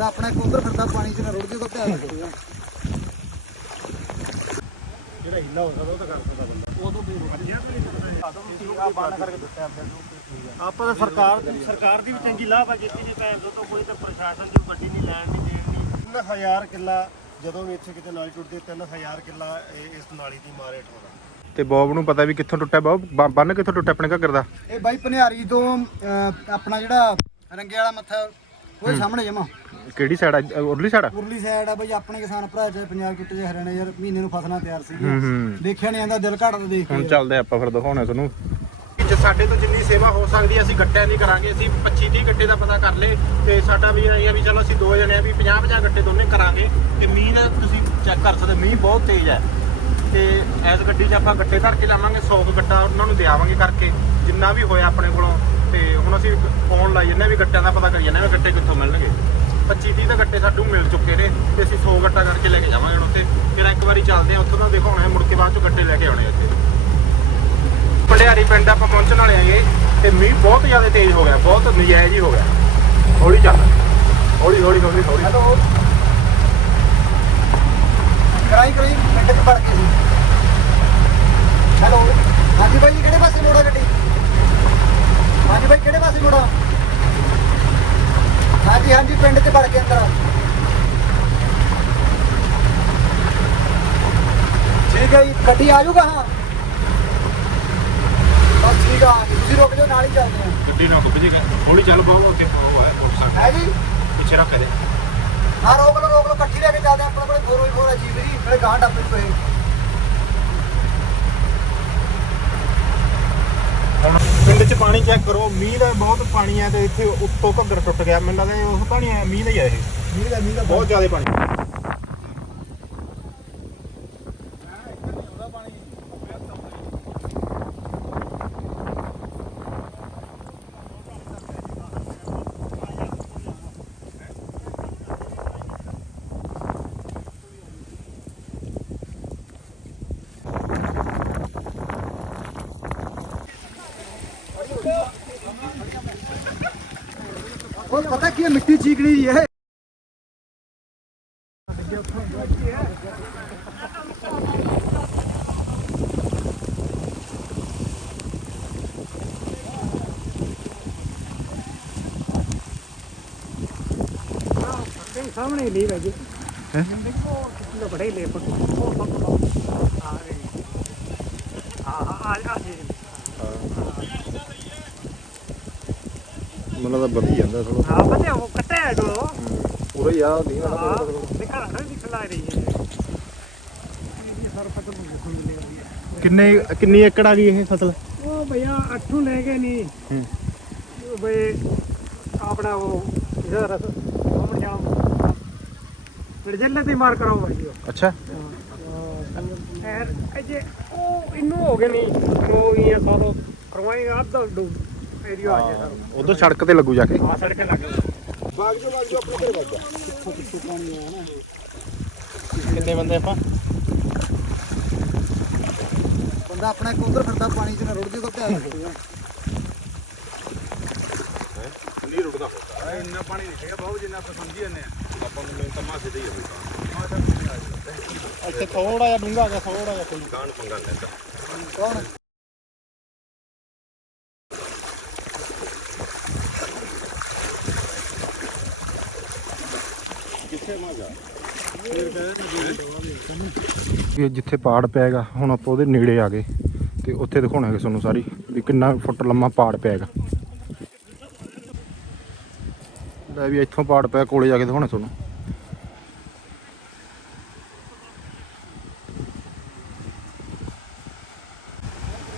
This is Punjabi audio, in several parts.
ਬੰਦਾ ਆਪਣਾ ਇੱਕ ਉਧਰ ਫਿਰਦਾ ਪਾਣੀ 'ਚ ਨਾ ਰੁੜ ਜੇ ਤਾਂ ਧਿਆਨ ਰੱਖੂਗਾ ਜਿਹੜਾ ਹੀਲਾ ਹੋ ਸਕਦਾ ਉਹ ਤਾਂ ਕਰ ਸਕਦਾ ਬੰਦਾ। ਉਦੋਂ ਵੀ ਆ ਬੰਦ ਕਰਕੇ ਦਿੱਤਾ ਆਪਾਂ ਤਾਂ ਸਰਕਾਰ ਸਰਕਾਰ ਦੀ ਵੀ ਚੰਗੀ ਲਾਭ ਆ ਕੀਤੀ ਨਹੀਂ ਭੈਣ ਤੋਂ ਕੋਈ ਤਾਂ ਪ੍ਰਸ਼ਾਸਨ ਦੀ ਵੱਡੀ ਨਹੀਂ ਲੈਣ ਨਹੀਂ ਦੇਣ ਨਹੀਂ 3000 ਕਿੱਲਾ ਜਦੋਂ ਵੀ ਇੱਥੇ ਕਿਤੇ ਨਾਲੀ ਟੁੱਟਦੀ 3000 ਕਿੱਲਾ ਇਸ ਨਾਲੀ ਦੀ ਮਾਰ ਹੇਠ ਹੋਣਾ। ਤੇ ਬੌਬ ਨੂੰ ਪਤਾ ਵੀ ਕਿੱਥੋਂ ਟੁੱਟਿਆ ਬੌਬ? ਬੰਨ ਕਿੱਥੋਂ ਟੁੱਟਿਆ ਆਪਣੇ ਘੱਗਰ ਦਾ? ਇਹ ਬਾਈ ਭਨਿਆਰੀ ਤੋਂ ਆਪਣਾ ਜਿਹੜਾ ਰੰਗੇ ਵਾਲਾ ਮੱਥਾ ਉਹ ਸਾਹਮਣੇ ਜਮਾ। ਕਿਹੜੀ ਸਾਈਡ ਉਰਲੀ ਸਾਈਡ ਉਰਲੀ ਸਾਈਡ ਆ ਬਾਈ ਆਪਣੇ ਕਿਸਾਨ ਭਰਾ ਜੇ ਪੰਜਾਬ ਕਿਤੇ ਜੇ ਹਰਿਆਣਾ ਯਾਰ ਮਹੀਨੇ ਨੂੰ ਫਸਣਾ ਤਿਆਰ ਸੀ। ਹੂੰ ਹੂੰ। ਦੇਖਿਆ ਨਹੀਂ ਆਂਦਾ ਦਿਲ ਘੜਦਾ ਦੇਖ ਹੁਣ ਕੇ ਚੱਲਦੇ ਆਪਾਂ ਫਿਰ ਦਿਖਾਉਣਾ ਤੁਹਾਨੂੰ। ਜੇ ਸਾਡੇ ਤੋਂ ਜਿੰਨੀ ਸੇਵਾ ਹੋ ਸਕਦੀ ਹੈ ਅਸੀਂ ਗੱਟਿਆਂ ਦੀ ਕਰਾਂਗੇ। ਅਸੀਂ 25 30 ਗੱਟੇ ਦਾ ਪਤਾ ਕਰ ਲੇ ਤੇ ਸਾਡਾ ਵੀ ਇਹ ਆ ਵੀ ਚਲੋ ਅਸੀਂ ਦੋ ਜਣੇ ਆ ਵੀ 50 50 ਗੱਟੇ ਦੋਨੇ ਕਰਾਂਗੇ। ਤੇ ਮੀਂਹ ਦਾ ਤੁਸੀਂ ਚੈੱਕ ਕਰ ਸਕਦੇ ਮੀਂਹ ਬਹੁਤ ਤੇਜ਼ ਹੈ ਤੇ ਐਸ ਗੱਡੀ 'ਚ ਆਪਾਂ ਗੱਟੇ ਧਰ ਕੇ ਲਾਵਾਂਗੇ 100 ਕੁ ਗੱਟਾ ਉਹਨਾਂ ਨੂੰ ਦਿਆਵਾਂਗੇ ਕਰਕੇ ਜਿੰਨਾ ਵੀ ਹੋਇਆ ਆਪਣੇ ਕੋਲੋਂ। ਤੇ ਹੁਣ ਅਸੀਂ ਫੋਨ ਲਾਈ ਜੰਨੇ ਵੀ ਗੱਟਿਆਂ ਦਾ ਪਤਾ ਕਰੀ ਜੰਨੇ ਵੀ ਗੱਟੇ ਕਿੱਥੋਂ ਮਿਲਣਗੇ। 25 30 ਤਾਂ ਗੱਟੇ ਸਾਨੂੰ ਮਿਲ ਚੁੱਕੇ ਨੇ ਤੇ ਅਸੀਂ 100 ਗੱਟਾ ਕਰਕੇ ਲੈ ਕੇ ਜਾਵਾਂਗੇ ਉੱਥੇ। ਫਿਰ ਇੱਕ ਵਾਰੀ ਚੱਲਦੇ ਆ ਉੱਥੋਂ ਦਾ ਦਿਖਾਉਣਾ ਹੈ ਮੁੜ ਕੇ ਬਾਅਦ ਚੋਂ ਗੱਟੇ ਲੈ ਕੇ ਆਉਣੇ ਇੱਥੇ। ਭੰਡਿਆਰੀ ਪਿੰਡ ਆਪਾਂ ਪਹੁੰਚਣ ਵਾਲੇ ਆਂਗੇ ਤੇ ਮੀਂਹ ਬਹੁਤ ਜ਼ਿਆਦਾ ਤੇਜ਼ ਹੋ ਗਿਆ, ਬਹੁਤ ਨਜਾਇਜ਼ ਹੀ ਹੋ ਗਿਆ। ਹੌਲੀ ਚੱਲ। ਹੌਲੀ ਹੌਲੀ ਹੌਲੀ ਹੌਲੀ। ਕਰਾਈ ਕਰਾਈ ਮਿੰਟ ਚ ਫੜ ਕੇ ਸੀ ਹੈਲੋ ਹਾਂਜੀ ਬਾਈ ਜੀ, ਕਿਹੜੇ ਪਾਸੇ ਮੋੜਾ ਗੱਡੀ ਹਾਂਜੀ ਬਾਈ ਕਿਹੜੇ ਪਾਸੇ ਮੋੜਾ ਹਾਂਜੀ ਹਾਂਜੀ ਪਿੰਡ ਚ ਵੜ ਕੇ ਅੰਦਰ ਠੀਕ ਹੈ ਜੀ ਗੱਡੀ ਆ ਜਾਊਗਾ ਹਾਂ। ਬਸ ਠੀਕ ਆ ਤੁਸੀਂ ਰੁਕ ਜਾਓ ਨਾਲ ਹੀ ਚੱਲਦੇ ਹਾਂ। ਗੱਡੀ ਖੁੱਬ ਜੀ ਹੌਲੀ ਚੱਲ ਬਹੁਤ ਉੱਥੇ ਉਹ ਹੈ ਮੋਟਰਸਾਈਕਲ। ਹੈ ਜੀ। ਪਿੱਛੇ ਰੱਖ ਦੇ ਹਾਂ ਰੋਕ ਲਓ ਰੋਕ ਲਓ ਇਕੱਠੀ ਲੈ ਕੇ ਚੱਲਦੇ ਆਪਣੇ ਕੋਲੇ ਫੋਰ ਵੀ ਫੋਰ ਆ ਜੀ ਵੀਰੀ ਮੇਰੇ ਗਾਂ ਡੱਬੇ ਹੁਣ ਪਿੰਡ 'ਚ ਪਾਣੀ ਚੈੱਕ ਕਰੋ ਮੀਂਹ ਦਾ ਬਹੁਤ ਪਾਣੀ ਹੈ ਤੇ ਇੱਥੇ ਉੱਤੋਂ ਘੱਗਰ ਟੁੱਟ ਗਿਆ। ਮੈਨੂੰ ਲੱਗਦਾ ਇਹ ਉਹ ਪਾਣੀ ਹੈ ਮੀਂਹ ਦਾ ਹੀ ਹੈ ਇਹ। ਮੀਂਹ ਦਾ ਮੀਂਹ ਦਾ ਬਹੁਤ ਜ਼ਿਆਦਾ ਪਾਣੀ। ਉਹ ਪਤਾ ਕੀ ਹੈ ਮਿੱਟੀ ਚੀਕਣੀ ਜੀ ਇਹ ਸਾਹਮਣੇ ਲਈ ਜੀ ਹੈਂ? ਲੋ ਬੜੇ ਲੈ ਪਕ ਆ ਰਹੀ ਆ ਆ ਆ ਜੀ ਮੈਨੂੰ ਤਾਂ ਵਧੀ ਜਾਂਦਾ ਥੋੜਾ ਆ ਬਤੇ ਉਹ ਕੱਟਿਆ ਡੋ ਪੂਰਾ ਹੀ। ਆ ਨਹੀਂ ਹਾਂ ਹੈ ਫਸਲ ਨੂੰ ਦੇਖਣ ਮਿਲੇ ਰਹੀ ਹੈ। ਕਿੰਨੇ ਕਿੰਨੀ ਏਕੜ ਆ ਗਈ ਇਹ ਫਸਲ? ਉਹ ਭਈਆ ਅੱਠੂ ਲੈ ਗਏ ਨਹੀਂ ਹੂੰ। ਉਹ ਬਈ ਆਪਣਾ ਉਹ ਇਹਦਾ ਰਸ ਸਾਹਮਣੇ ਜਾਮ ਜੱਲੇ ਤੇ ਮਾਰ ਕਰਾਓ ਭਾਈ ਉਹ। ਅੱਛਾ। ਐਰ ਅਜੇ ਉਹ ਇਹਨੂੰ ਹੋ ਗਏ ਨਹੀਂ ਉਹ ਇਹ ਸਾਰੋ ਕਰਵਾਏਗਾ ਅੱਧਾ ਡੂ ਏਰੀਆ ਆ ਗਿਆ ਉਧਰ ਸੜਕ ਤੇ ਲੱਗੂ ਜਾ ਕੇ। ਸਰ ਆ ਸੜਕ ਲੱਗ ਬਾਗ ਜੋ ਬਾਗ ਜੋ ਆਪਣੇ ਘਰੇ ਵੱਜ ਜਾ। ਕਿੱਥੋਂ ਕਿੱਥੋਂ ਪਾਣੀ ਆਇਆ ਨਾ। ਕਿੰਨੇ ਬੰਦੇ ਆਪਾਂ? ਬੰਦਾ ਆਪਣਾ ਇੱਕ ਉਧਰ ਫਿਰਦਾ ਪਾਣੀ 'ਚ ਨਾ ਰੁੜ ਜੇ ਤਾਂ ਧਿਆਨ ਰੱਖੂਗਾ ਨਹੀਂ ਰੁੜਦਾ। ਇੰਨਾ ਪਾਣੀ ਨਹੀਂ ਹੈਗਾ ਬਹੁਤ ਜਿੰਨਾ ਆਪਾਂ ਸਮਝੀ ਜਾਂਦੇ ਆ ਆਪਾਂ ਨੂੰ ਮੇਨ ਤਾਂ ਮਾਸੇ ਦੇ ਹੀ ਹੋਵੇ ਇੱਥੇ ਥੋੜਾ ਜਿਹਾ ਡੂੰਗਾ ਆ ਗਿਆ ਥੋੜਾ ਜਿਹਾ ਕੋਈ। ਗਾਣ ਪੰਗਾ ਲੈਂਦਾ? ਕੌਣ? ਕਿ ਜਿੱਥੇ ਪਾੜ ਪੈਗਾ ਹੁਣ ਆਪਾਂ ਉਹਦੇ ਨੇੜੇ ਆ ਗਏ ਤੇ ਉੱਥੇ ਦਿਖਾਉਣਾਗੇ ਤੁਹਾਨੂੰ ਸਾਰੀ ਵੀ ਕਿੰਨਾ ਫੁੱਟ ਲੰਮਾ ਪਾੜ ਪੈਗਾ ਲੈ ਵੀ ਇੱਥੋਂ ਪਾੜ ਪਿਆ, ਕੋਲੇ ਜਾ ਕੇ ਦਿਖਾਉਣਾ ਤੁਹਾਨੂੰ।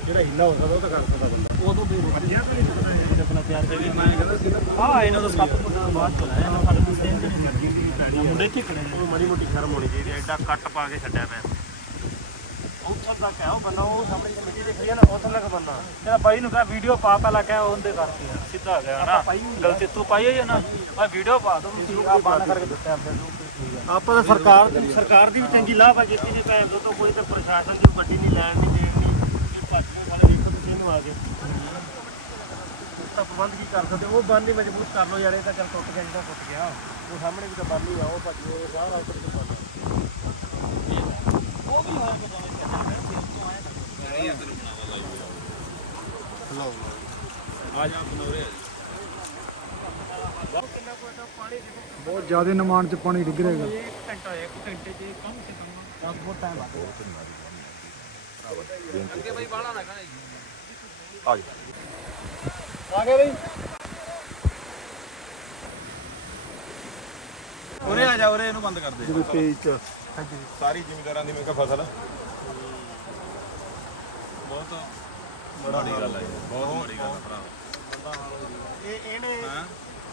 ਜਿਹੜਾ ਹੀਲਾ ਹੋ ਸਕਦਾ ਉਹ ਤਾਂ ਕਰ ਸਕਦਾ ਬੰਦਾ। ਉਦੋਂ ਵੀ ਆਪਣਾ ਪਿਆਰ ਦੇ ਮੈਂ ਕਹਿੰਦਾ ਸੀ ਹਾਂ ਇਹਨਾਂ ਦਾ ਸੱਪ ਬਾਅਦ ਤੋਂ ਸਾਡੇ ਪਿੰਡ ਦੇ ਜਿਹੜੀ ਮਰਜ਼ੀ ਪੈਣੀ ਮੁੰਡੇ ਝਿਕੜੇ ਉਹ ਮਾੜੀ ਮੋਟੀ ਸ਼ਰਮ ਹੋਣੀ ਚਾਹੀਦੀ ਐਡਾ ਕੱਟ ਪਾ ਕੇ ਛੱਡਿਆ ਪਿਆ ਉੱਥੋਂ ਤੱਕ ਹੈ ਉਹ ਬੰਦਾ ਉਹ ਸਾਹਮਣੇ ਜਿਹੜੀ ਮਿੱਟੀ ਦਿਖ ਰਹੀ ਹੈ ਨਾ ਉੱਥੋਂ ਤੱਕ ਬੰਦਾ। ਜਿਹੜਾ ਬਾਈ ਨੂੰ ਕਹਾ ਵੀਡੀਓ ਪਾ ਪਾ ਲਾ ਕੇ ਉਹਦੇ ਕਰਕੇ ਆ। ਸਿੱਧਾ ਆ ਗਿਆ ਨਾ ਗਲਤੀ ਤੂੰ ਪਾਈ ਹੋਈ ਹੈ ਨਾ? ਆ ਵੀਡੀਓ ਪਾ ਦੋ ਆ ਬੰਦ ਕਰਕੇ ਦਿੱਤਾ ਆਪਣੇ ਆਪਾਂ ਤਾਂ ਸਰਕਾਰ ਸਰਕਾਰ ਦੀ ਵੀ ਚੰਗੀ ਲਾਭ ਆ ਕੀਤੀ ਨਹੀਂ ਭੈਣ ਤੋਂ ਕੋਈ ਤਾਂ ਪ੍ਰਸ਼ਾਸਨ ਦੀ ਵੱਡੀ ਨਹੀਂ ਲੈਣ ਨਹੀਂ ਦੇਣ ਨਹੀਂ। ਇਹ ਭੱਜ ਕੇ ਵਾਲੇ ਦੇਖੋ ਤੁਸੀਂ ਇਹਨੂੰ ਆ ਗਏ। ਤਾਂ ਪ੍ਰਬੰਧ ਕੀ ਕਰ ਸਕਦੇ? ਉਹ ਬੰਨ ਹੀ ਮਜ਼ਬੂਤ ਕਰ ਲਓ ਯਾਰ ਇਹ ਤਾਂ ਚੱਲ ਟੁੱਟ ਗਿਆ ਜਿਹੜਾ ਟੁੱਟ ਗਿਆ। ਉਹ ਸਾਹਮਣੇ ਵੀ ਤਾਂ ਬੰਨ ਹੀ ਆ ਉਹ ਭੱਜੀ ਉਹ ਸਾਰਾ ਉੱਪਰ ਤੋਂ ਬੰਨ ਉਹ ਵੀ ਹੋਇਆ ਕਿ ਆ। ਜਾ ਬਨੋਰੇ ਕਿੰਨਾ ਕੋਈ ਤਾਂ ਪਾਣੀ ਦੇਖੋ। ਬਹੁਤ ਜ਼ਿਆਦਾ ਨਿਮਾਨ ਚ ਪਾਣੀ ਡਿੱਗ ਰਿਹਾ ਇੱਕ ਘੰਟਾ ਇੱਕ ਘੰਟੇ ਚ ਕਮ ਸੇ ਕਮ 10 ਬਹੁਤ ਟਾਈਮ ਲੱਗਦਾ ਆ ਗਏ ਬਈ। ਉਰੇ ਆ ਜਾ ਉਰੇ ਇਹਨੂੰ ਬੰਦ ਕਰ ਦੇ। ਜਦੋਂ ਤੇਜ਼ ਚ। ਸਾਰੀ ਜ਼ਿਮੀਂਦਾਰਾਂ ਦੀ ਮੇਕਾ ਫਸਲ। ਬਹੁਤ ਮਾੜੀ ਗੱਲ ਹੈ। ਬਹੁਤ ਮਾੜੀ ਗੱਲ ਹੈ ਭਰਾ। ਇਹ ਇਹਨੇ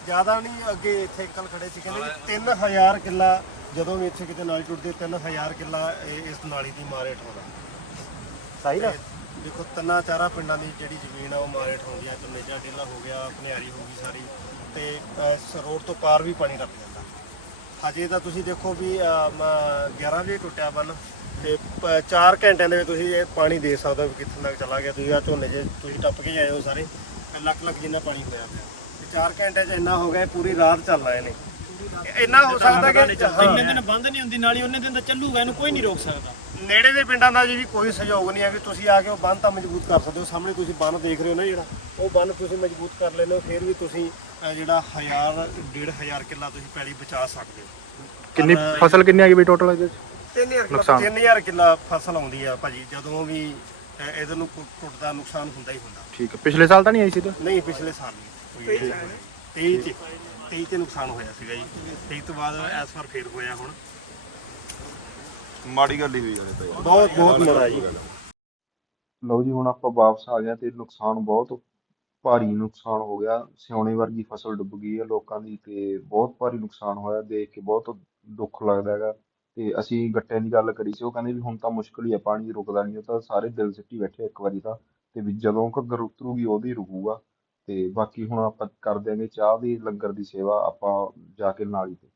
ਜ਼ਿਆਦਾ ਨਹੀਂ ਅੱਗੇ ਇੱਥੇ ਅੰਕਲ ਖੜੇ ਸੀ। ਕਹਿੰਦੇ ਵੀ 3000 ਕਿੱਲਾ ਜਦੋਂ ਵੀ ਇੱਥੇ ਕਿਤੇ ਨਾਲੀ ਟੁੱਟਦੀ 3000 ਕਿੱਲਾ ਇਹ ਇਸ ਨਾਲੀ ਦੀ ਮਾਰੇਟ ਹੋਣਾ ਸਹੀ ਨਾ? ਦੇਖੋ ਤਿੰਨਾਂ ਚਾਰਾਂ ਪਿੰਡਾਂ ਦੀ ਜਿਹੜੀ ਜ਼ਮੀਨ ਆ ਉਹ ਮਾਰੇਟ ਹੁੰਦੀ ਆ ਕਨੇਜਾ ਡੇਲਾ ਹੋ ਗਿਆ ਭਨਿਆਰੀ ਹੋ ਗਈ ਸਾਰੀ। ਤੇ ਇਸ ਰੋਡ ਤੋਂ ਪਾਰ ਵੀ ਪਾਣੀ ਟੱਪ ਜਾਂਦਾ ਹਜੇ ਤਾਂ ਤੁਸੀਂ ਦੇਖੋ ਵੀ ਮ- 11 ਵਜੇ ਟੁੱਟਿਆ ਬੰਨ ਤੇ 4 ਘੰਟਿਆਂ ਦੇ ਵਿੱਚ ਤੁਸੀਂ ਇਹ ਪਾਣੀ ਦੇ ਸਕਦੇ ਹੋ ਵੀ ਕਿੱਥੇ ਤੱਕ ਚਲਾ ਗਿਆ। ਤੁਸੀਂ ਆ ਝੋਨੇ 'ਚ ਤੁਸੀਂ ਟੱਪ ਕੇ ਆਏ ਹੋ ਸਾਰੇ ਲੱਖ ਲੱਖ ਜਿੰਨਾ ਪਾਣੀ ਹੋਇਆ ਪਿਆ। ਤੇ 4 ਘੰਟੇ 'ਚ ਇੰਨਾ ਹੋ ਗਿਆ ਇਹ ਪੂਰੀ ਰਾਤ ਚੱਲਣਾ ਇਹਨੇ ਇੰਨਾ ਹੋ ਸਕਦਾ ਕਿ ਜਿੰਨੇ ਦਿਨ ਬੰਦ ਨਹੀਂ ਹੁੰਦੀ ਨਾਲੀ ਉਹਨੇ ਦਿਨ ਤਾਂ ਚੱਲੂਗਾ ਇਹਨੂੰ ਕੋਈ ਨਹੀਂ ਰੋਕ ਸਕਦਾ। ਨੇੜੇ ਦੇ ਪਿੰਡਾਂ ਦਾ ਜੀ ਕੋਈ ਸਹਿਯੋਗ ਨਹੀਂ ਹੈ ਵੀ ਤੁਸੀਂ ਆ ਕੇ ਉਹ ਬੰਨ ਤਾਂ ਮਜ਼ਬੂਤ ਕਰ ਸਕਦੇ ਹੋ। ਸਾਹਮਣੇ ਤੁਸੀਂ ਬੰਨ ਦੇਖ ਰਹੇ ਹੋ ਨਾ ਜਿਹੜਾ ਉਹ ਬੰਨ ਤੁਸੀਂ ਮਜ਼ਬੂਤ ਕਰ ਲੈਂਦੇ ਹੋ ਫਿਰ ਵੀ ਤੁਸੀਂ ਅਹ, ਜਿਹੜਾ ਹਜ਼ਾਰ ਡੇਢ ਹਜ਼ਾਰ ਕਿੱਲਾ ਤੁਸੀਂ ਪੈਲੀ ਬਚਾ ਸਕਦੇ ਹੋ। ਕਿੰਨੀ ਪਰ ਫਸਲ ਕਿੰਨੀ ਆ ਗਈ ਬਈ ਟੋਟਲ ਇਹਦੇ ਚ 3000 ਕਿੱਲਾ ਨੁਕਸਾਨ। 3000 ਕਿੱਲਾ ਫਸਲ ਆਉਂਦੀ ਆ ਭਾਜੀ ਜਦੋਂ ਵੀ ਅਹ, ਇਹਦੇ ਨੂੰ ਟੁੱਟ- ਟੁੱਟਦਾ ਨੁਕਸਾਨ ਹੁੰਦਾ ਹੀ ਹੁੰਦਾ। ਠੀਕ ਹੈ ਪਿਛਲੇ ਸਾਲ ਤਾਂ ਨਹੀਂ ਆਈ ਸੀ ਤੇ? ਨਹੀਂ ਪਿਛਲੇ ਸਾਲ ਨਹੀਂ। 23 ਚ 23 ਚ ਨੁਕਸਾਨ ਹੋਇਆ ਸੀਗਾ ਜੀ। 23 ਤੋਂ ਬਾਅਦ ਇਸ ਵਾਰ ਫੇਰ ਹੋਇਆ ਹੁਣ। ਮਾੜੀ ਗੱਲ ਹੀ ਹੋਈ ਜਾਂਦੇ ਤਾਂ ਬਹੁਤ ਬਹੁਤ ਮਾੜਾ ਜੀ। ਲਓ ਜੀ ਹੁਣ ਆਪਾਂ ਵਾਪਸ ਆ ਗਏ ਤੇ ਨੁਕਸਾਨ ਬਹੁਤ ਭਾਰੀ ਨੁਕਸਾਨ ਹੋ ਗਿਆ। ਸਿਉਣੇ ਵਰਗੀ ਫਸਲ ਡੁੱਬ ਗਈ ਹੈ ਲੋਕਾਂ ਦੀ ਤੇ ਬਹੁਤ ਭਾਰੀ ਨੁਕਸਾਨ ਹੋਇਆ। ਦੇਖ ਕੇ ਬਹੁਤ ਦੁੱਖ ਲੱਗਦਾ ਹੈਗਾ। ਤੇ ਅਸੀਂ ਗੱਟਿਆਂ ਦੀ ਗੱਲ ਕਰੀ ਸੀ ਉਹ ਕਹਿੰਦੇ ਵੀ ਹੁਣ ਤਾਂ ਮੁਸ਼ਕਲ ਹੀ ਹੈ ਪਾਣੀ ਰੁਕਦਾ ਨਹੀਂ ਉਹ ਤਾਂ ਸਾਰੇ ਦਿਲ ਸਿੱਟੀ ਬੈਠੇ ਇੱਕ ਵਾਰੀ ਤਾਂ। ਤੇ ਵੀ ਜਦੋਂ ਘੱਗਰ ਉਤਰੂਗੀ ਉਹਦੀ ਰੁਕੂਗਾ। ਤੇ ਬਾਕੀ ਹੁਣ ਆਪਾਂ ਕਰ ਦਿਆਂਗੇ ਚਾਹ ਦੀ ਲੰਗਰ ਦੀ ਸੇਵਾ ਆਪਾਂ ਜਾ ਕੇ ਨਾਲੀ ਤੇ।